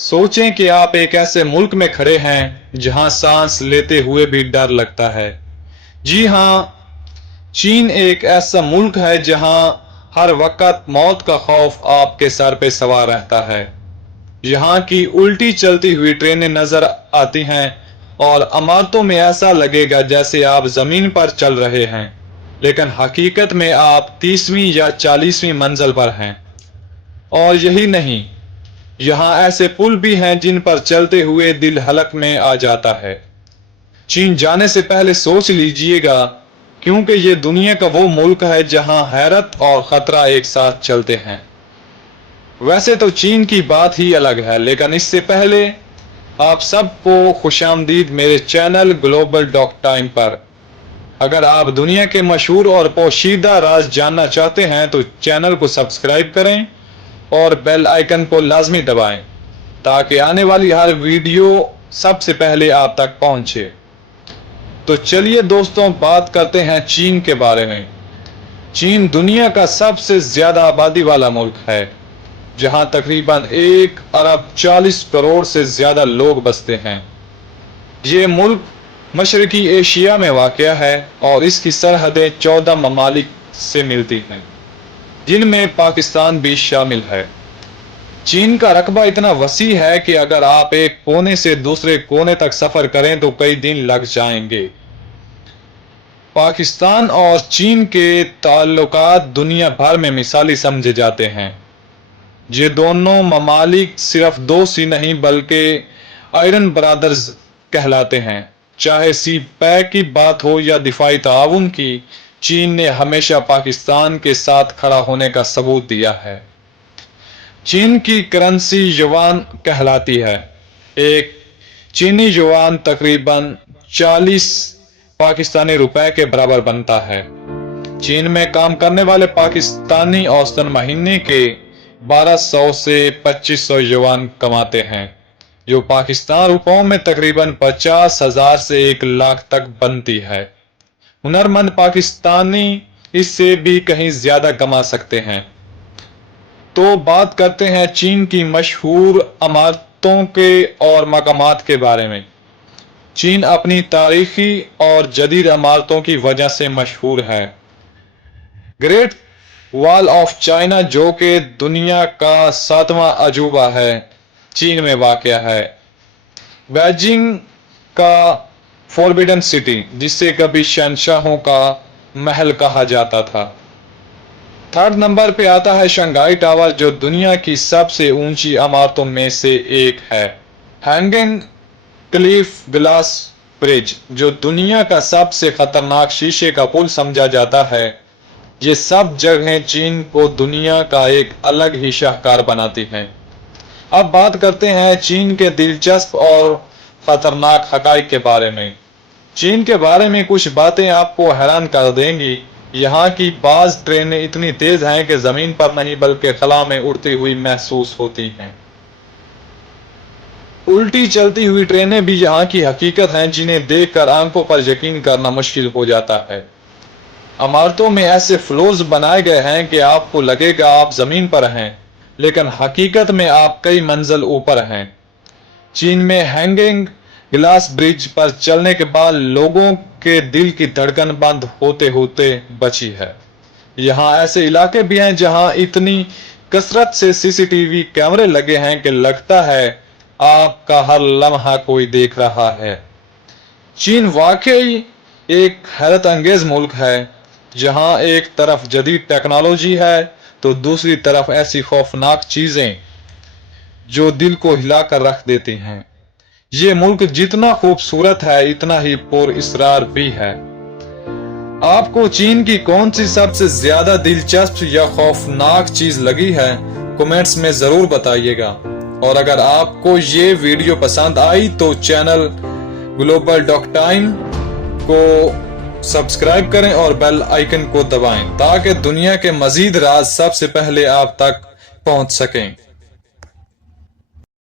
सोचें कि आप एक ऐसे मुल्क में खड़े हैं जहां सांस लेते हुए भी डर लगता है। जी हां, चीन एक ऐसा मुल्क है जहां हर वक्त मौत का खौफ आपके सर पे सवार रहता है। यहाँ की उल्टी चलती हुई ट्रेनें नजर आती हैं और इमारतों में ऐसा लगेगा जैसे आप जमीन पर चल रहे हैं, लेकिन हकीकत में आप 30वीं या 40वीं मंजिल पर हैं। और यही नहीं, यहाँ ऐसे पुल भी हैं जिन पर चलते हुए दिल हलक में आ जाता है। चीन जाने से पहले सोच लीजिएगा, क्योंकि ये दुनिया का वो मुल्क है जहां हैरत और खतरा एक साथ चलते हैं। वैसे तो चीन की बात ही अलग है, लेकिन इससे पहले आप सबको खुशामदीद मेरे चैनल ग्लोबल डॉक टाइम पर। अगर आप दुनिया के मशहूर और पोशीदा राज जानना चाहते हैं तो चैनल को सब्सक्राइब करें और बेल आइकन को लाजमी दबाएं, ताकि आने वाली हर वीडियो सबसे पहले आप तक पहुंचे। तो चलिए दोस्तों, बात करते हैं चीन के बारे में। चीन दुनिया का सबसे ज्यादा आबादी वाला मुल्क है, जहां तकरीबन 1 अरब 40 करोड़ से ज्यादा लोग बसते हैं। ये मुल्क मशरकी एशिया में वाक़या है और इसकी सरहदें 14 ममालिक से मिलती हैं, जिनमें पाकिस्तान भी शामिल है। चीन का रकबा इतना वसी है कि अगर आप एक कोने से दूसरे कोने तक सफर करें तो कई दिन लग जाएंगे। पाकिस्तान और चीन के ताल्लुकात दुनिया भर में मिसाली समझे जाते हैं। ये दोनों ममालिक सिर्फ दोस्त ही नहीं बल्कि आयरन ब्रदर्स कहलाते हैं। चाहे सी पैक की बात हो या दिफाई ताउन की, चीन ने हमेशा पाकिस्तान के साथ खड़ा होने का सबूत दिया है। चीन की करेंसी युआन कहलाती है। एक चीनी युआन तकरीबन 40 पाकिस्तानी रुपए के बराबर बनता है। चीन में काम करने वाले पाकिस्तानी औसतन महीने के 1200 से 2500 युआन कमाते हैं, जो पाकिस्तान रुपयों में तकरीबन 50,000 से 1 लाख तक बनती है। हुनरमंद पाकिस्तानी इससे भी कहीं ज्यादा कमा सकते हैं। तो बात करते हैं चीन की मशहूर इमारतों के और मकामात के बारे में। चीन अपनी तारीखी और जदीद इमारतों की वजह से मशहूर है। ग्रेट वॉल ऑफ चाइना, जो कि दुनिया का 7वां अजूबा है, चीन में वाक़या है। बीजिंग का फॉरबिडन सिटी, जिसे कभी शहंशाहों का महल कहा जाता था। 3rd नंबर पे आता है शंघाई टावर, जो दुनिया की सबसे ऊंची इमारतों में से एक है। हैंगिंग क्लिफ ग्लास ब्रिज, जो दुनिया का सबसे खतरनाक शीशे का पुल समझा जाता है। ये सब जगहें चीन को दुनिया का एक अलग ही शाहकार बनाती हैं। अब बात करते हैं चीन के दिलचस्प और खतरनाक हकाइक के बारे में। चीन के बारे में कुछ बातें आपको हैरान कर देंगी। यहाँ की बाज ट्रेनें इतनी तेज हैं कि जमीन पर नहीं बल्कि खला में उड़ती हुई महसूस होती हैं। उल्टी चलती हुई ट्रेनें भी यहाँ की हकीकत हैं, जिन्हें देखकर आंखों पर यकीन करना मुश्किल हो जाता है। इमारतों में ऐसे फ्लोर्स बनाए गए हैं कि आपको लगेगा आप जमीन पर हैं, लेकिन हकीकत में आप कई मंजिल ऊपर हैं। चीन में हैंगिंग ग्लास ब्रिज पर चलने के बाद लोगों के दिल की धड़कन बंद होते होते बची है। यहाँ ऐसे इलाके भी हैं जहाँ इतनी कसरत से सीसीटीवी कैमरे लगे हैं कि लगता है आपका हर लम्हा कोई देख रहा है। चीन वाकई एक हैरत अंगेज मुल्क है, जहाँ एक तरफ जदीद टेक्नोलॉजी है तो दूसरी तरफ ऐसी खौफनाक चीजें जो दिल को हिला कर रख देती हैं। ये मुल्क जितना खूबसूरत है इतना ही पुरअसरार भी है। आपको चीन की कौन सी सबसे ज्यादा दिलचस्प या खौफनाक चीज लगी है, कमेंट्स में जरूर बताइएगा। और अगर आपको ये वीडियो पसंद आई तो चैनल ग्लोबल डॉक टाइम को सब्सक्राइब करें और बेल आइकन को दबाएं, ताकि दुनिया के मजीद राज सबसे पहले आप तक पहुंच सकें।